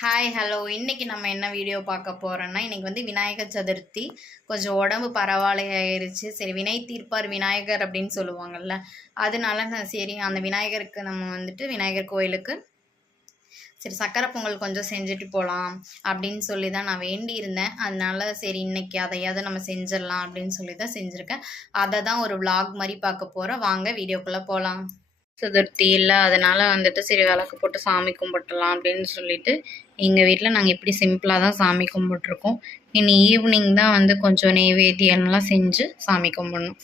Hi hello இன்னைக்கு நம்ம என்ன வீடியோ பார்க்க போகிறோன்னா இன்றைக்கி வந்து விநாயகர் சதுர்த்தி. கொஞ்சம் உடம்பு பரவாயில்லையாயிருச்சு. சரி, வினை தீர்ப்பார் விநாயகர் அப்படின்னு சொல்லுவாங்கள்ல, அதனால நான் சரி அந்த விநாயகருக்கு நம்ம வந்துட்டு விநாயகர் கோயிலுக்கு சரி சக்கரை பொங்கல் கொஞ்சம் செஞ்சுட்டு போகலாம் அப்படின்னு சொல்லி தான் நான் வேண்டியிருந்தேன். அதனால சரி இன்னைக்கு அதையாவது நம்ம செஞ்சிடலாம் அப்படின்னு சொல்லி தான் செஞ்சுருக்கேன். அதை தான் ஒரு விளாக் மாதிரி பார்க்க போகிறோம். வாங்க வீடியோக்குள்ளே போகலாம். சதுர்த்தி இல்லை, அதனால் வந்துட்டு சரி விளக்கு போட்டு சாமி கும்பிட்டுலாம் அப்படின்னு சொல்லிட்டு எங்கள் வீட்டில் நாங்கள் இப்படி சிம்பிளாக தான் சாமி கும்பிட்ருக்கோம். இனி ஈவினிங் தான் வந்து கொஞ்சம் நெய்வேத்தியம்லாம் செஞ்சு சாமி கும்பிடணும்.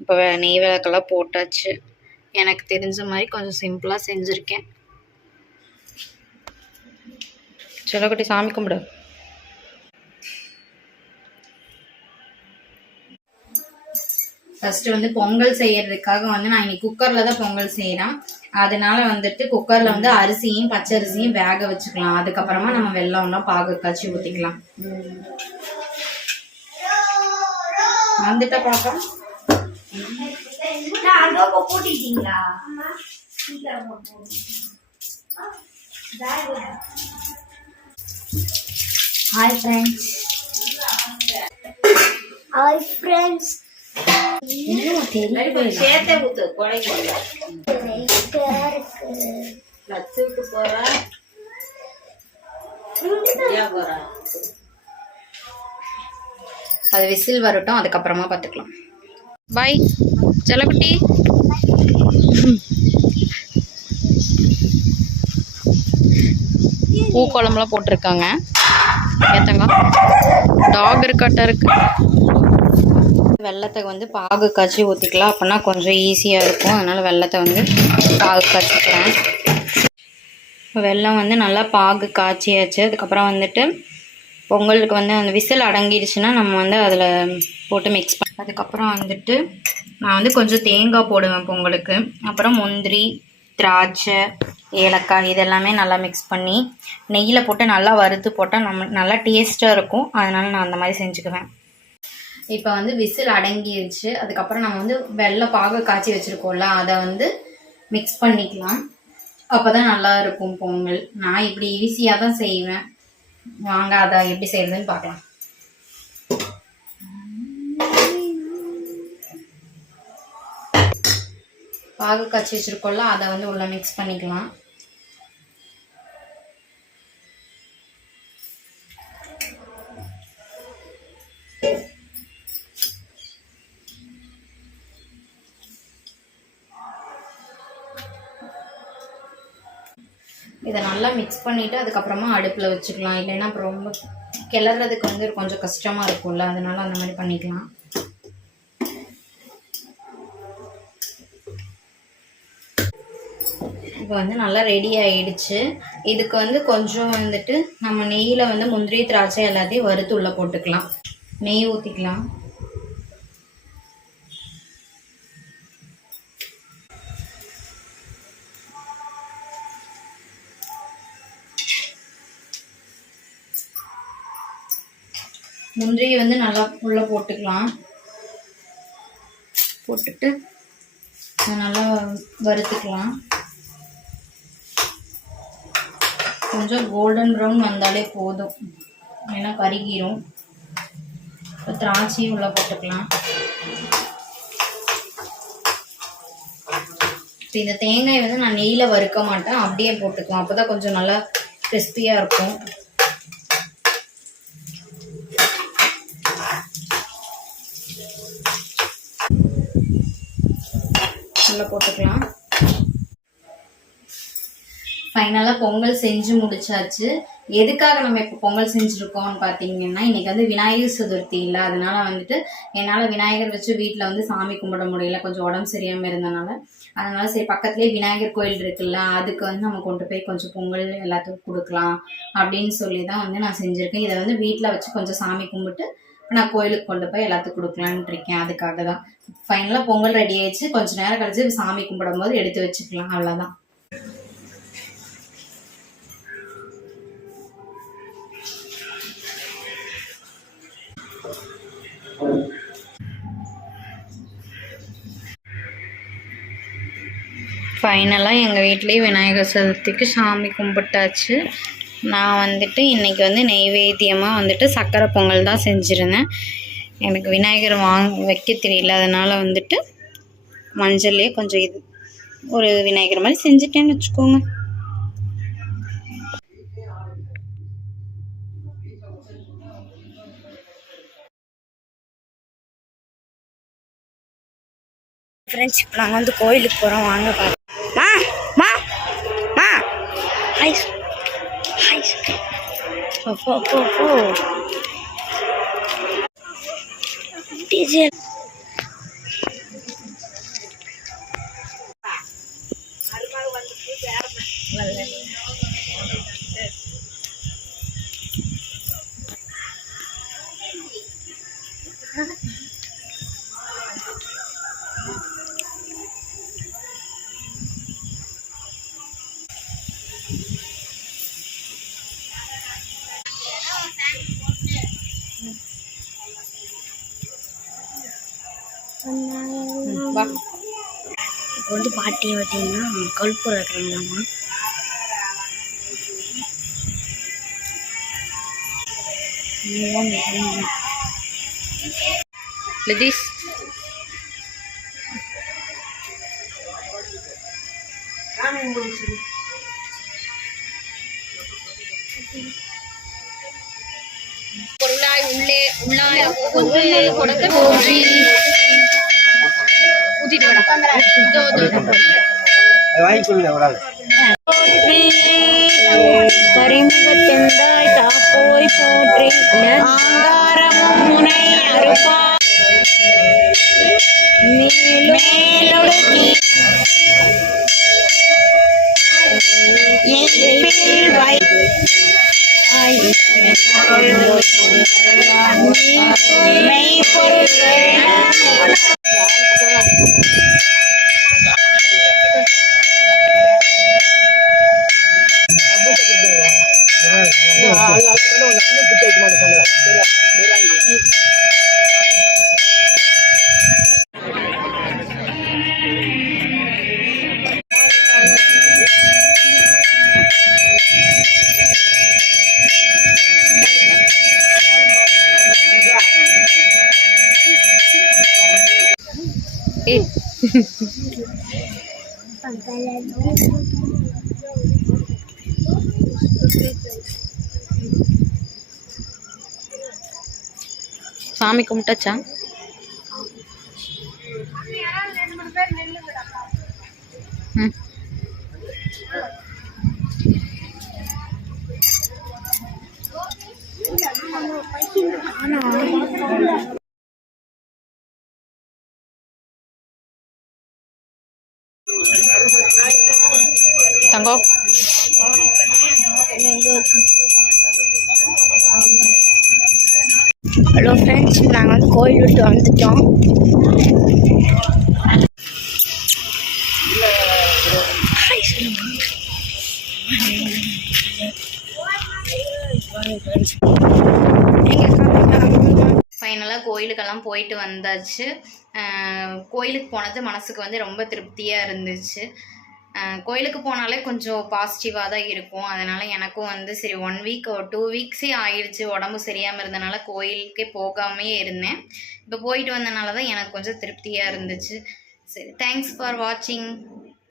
இப்போ நெய் விளக்கெல்லாம் போட்டாச்சு. எனக்கு தெரிஞ்ச மாதிரி கொஞ்சம் சிம்பிளாக செஞ்சுருக்கேன். செல்லக்குட்டி சாமி கும்பிடு. ஃபஸ்ட்டு வந்து பொங்கல் செய்யறதுக்காக வந்து நான் இன்னைக்கு குக்கரில் தான் பொங்கல் செய்கிறேன். அதனால வந்துட்டு குக்கரில் வந்து அரிசியும் பச்சரிசியும் வேக வச்சுக்கலாம். அதுக்கப்புறமா நம்ம வெல்லம்லாம் பாகு காய்ச்சி ஊற்றிக்கலாம். வந்துட்டா பாப்பா போட்டிட்டீங்களா? Hi friends. Hi friends. சேர்த்தே ஊத்து கொடைக்கு போறா. அது விசில் வரட்டும், அதுக்கப்புறமா பார்த்துக்கலாம். பாய் செல்லக்குட்டி. பூக்குழம்புலாம் போட்டிருக்காங்க. ஏத்தங்க டாக் இருக்காட்டா இருக்கு. வெள்ளத்தை வந்து பாகு காய்ச்சி ஊற்றிக்கலாம், அப்படின்னா கொஞ்சம் ஈஸியாக இருக்கும். அதனால் வெள்ளத்தை வந்து பாகு காய்ச்சிக்கிறேன். வெல்லம் வந்து நல்லா பாகு காய்ச்சியாச்சு. அதுக்கப்புறம் வந்துட்டு பொங்கலுக்கு வந்து அந்த விசில் அடங்கிடுச்சுன்னா நம்ம வந்து அதில் போட்டு மிக்ஸ் பண்ண. அதுக்கப்புறம் வந்துட்டு நான் வந்து கொஞ்சம் தேங்காய் போடுவேன் பொங்கலுக்கு. அப்புறம் முந்திரி, திராட்சை, ஏலக்காய் இதெல்லாமே நல்லா மிக்ஸ் பண்ணி நெய்யில் போட்டு நல்லா வறுத்து போட்டால் நம்ம நல்லா டேஸ்ட்டாக இருக்கும். அதனால் நான் அந்த மாதிரி செஞ்சுக்குவேன். இப்போ வந்து விசில் அடங்கிடுச்சு. அதுக்கப்புறம் நம்ம வந்து வெள்ளை பாகு காய்ச்சி வச்சுருக்கோம்ல, அதை வந்து மிக்ஸ் பண்ணிக்கலாம். அப்போ தான் நல்லா இருக்கும் பொங்கல். நான் இப்படி ஈஸியாக தான் செய்வேன். வாங்க அதை எப்படி செய்யறதுன்னு பார்க்கலாம். பாகு காய்ச்சி வச்சுருக்கோம்ல, அதை வந்து உள்ள மிக்ஸ் பண்ணிக்கலாம். இதை நல்லா மிக்ஸ் பண்ணிவிட்டு அதுக்கப்புறமா அடுப்பில் வச்சுக்கலாம். இல்லைன்னா அப்புறம் ரொம்ப கிளறதுக்கு வந்து கொஞ்சம் கஷ்டமாக இருக்கும்ல, அதனால அந்த மாதிரி பண்ணிக்கலாம். இப்போ வந்து நல்லா ரெடி ஆகிடுச்சு. இதுக்கு வந்து கொஞ்சம் வந்துட்டு நம்ம நெய்யில் வந்து முந்திரி திராட்சை எல்லாத்தையும் வறுத்து உள்ளே போட்டுக்கலாம். நெய் ஊற்றிக்கலாம். முந்திரியை வந்து நல்லா உள்ளே போட்டுக்கலாம். போட்டுட்டு நல்லா வறுத்துக்கலாம். கொஞ்சம் கோல்டன் ப்ரௌன் வந்தாலே போதும், ஏன்னா கருகிரும். இப்போ திராட்சையும் உள்ளே போட்டுக்கலாம். இப்போ இந்த தேங்காயை வந்து நான் நெய்யில் வறுக்க மாட்டேன், அப்படியே போட்டுக்கலாம். அப்போ தான் கொஞ்சம் நல்லா கிறிஸ்பியாக இருக்கும். நல்லா போட்டுக்கலாம். ஃபைனலாக பொங்கல் செஞ்சு முடிச்சாச்சு. எதுக்காக நம்ம இப்போ பொங்கல் செஞ்சுருக்கோம்னு பார்த்தீங்கன்னா, இன்றைக்கி வந்து விநாயகர் சதுர்த்தி இல்லை, அதனால வந்துட்டு என்னால் விநாயகர் வச்சு வீட்டில் வந்து சாமி கும்பிட முடியல, கொஞ்சம் உடம்பு சரியாமல் இருந்தனால. அதனால சரி பக்கத்துலேயே விநாயகர் கோயில் இருக்குல்ல, அதுக்கு வந்து நம்ம கொண்டு போய் கொஞ்சம் பொங்கல் எல்லாத்துக்கும் கொடுக்கலாம் அப்படின்னு சொல்லி தான் வந்து நான் செஞ்சுருக்கேன். இதை வந்து வீட்டில் வச்சு கொஞ்சம் சாமி கும்பிட்டு நான் கோயிலுக்கு கொண்டு போய் எல்லாத்துக்கும் கொடுக்கலான்னு இருக்கேன். அதுக்காக தான். ஃபைனலாக பொங்கல் ரெடி ஆயிடுச்சு. கொஞ்சம் நேரம் கழிச்சு சாமி கும்பிடும் போது எடுத்து வச்சுக்கலாம், அவ்வளோதான். ஃபைனலாக எங்கள் வீட்லேயே விநாயகர் சதுர்த்திக்கு சாமி கும்பிட்டாச்சு. நான் வந்துட்டு இன்றைக்கி வந்து நெய்வேத்தியமாக வந்துட்டு சக்கரை பொங்கல் தான் செஞ்சுருந்தேன். எனக்கு விநாயகர் வைக்க தெரியல, அதனால் வந்துட்டு மஞ்சள்லேயே கொஞ்சம் இது ஒரு விநாயகர் மாதிரி செஞ்சுட்டேன்னு வச்சுக்கோங்க. ஃப்ரெண்ட்ஸ், இப்போ நாங்கள் வந்து கோயிலுக்கு போகிறோம், வாங்க பார்க்கலாம். மா மா ஹாய் ஹாய் டிஜே வா. இப்போ வந்து பாட்டி பார்த்தீங்கன்னா கல்பூரம் இருக்கிறாங்களாமா. லிதீஷ் பொருளாய் உள்ளே உள்ளாய் கொடுக்க போற்றி ஊத்திட்டு கரிமுகத்தெந்தாய் தாப்போய் போற்றி ஆங்காரமும் முனை அறுப்பா மேலொடுக்கி சாமி கும்பிட்டாச்சா? தங்கம் ஹலோ ஃப்ரெண்ட்ஸ், நாங்கள் வந்து கோயில் விட்டு வந்துட்டோம். ஃபைனலாக கோயிலுக்கெல்லாம் போயிட்டு வந்தாச்சு. கோயிலுக்கு போனது மனசுக்கு வந்து ரொம்ப திருப்தியாக இருந்துச்சு. கோயிலுக்கு போனாலே கொஞ்சம் பாசிட்டிவாக தான் இருக்கும். அதனால் எனக்கும் வந்து சரி 1 வீக் 2 வீக்ஸே ஆயிடுச்சு உடம்பு சரியாமல் இருந்தனால கோயிலுக்கே போகாமே இருந்தேன். இப்போ போயிட்டு வந்தனால தான் எனக்கு கொஞ்சம் திருப்தியாக இருந்துச்சு. சரி, தேங்க்ஸ் ஃபார் வாட்சிங்.